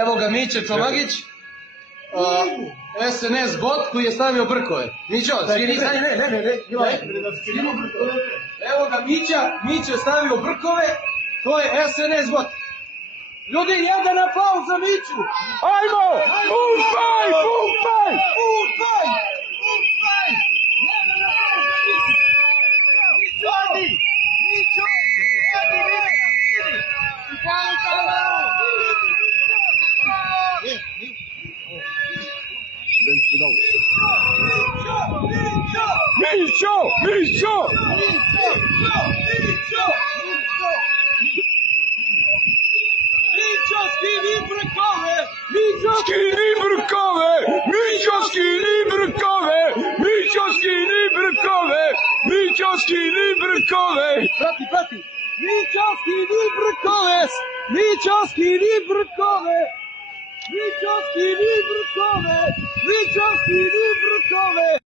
Evo ga Mića Čomagić, SNS bot koji je stavio brkove. Mićo, skini, evo ga Mića je stavio brkove, to je SNS bot. Ljudi, jedan aplauz za Miću! Ajmo! Pumpaj! Jedan aplauz za Miću! Mićo! Skini brkove! Prati! Mićo, skini brkove!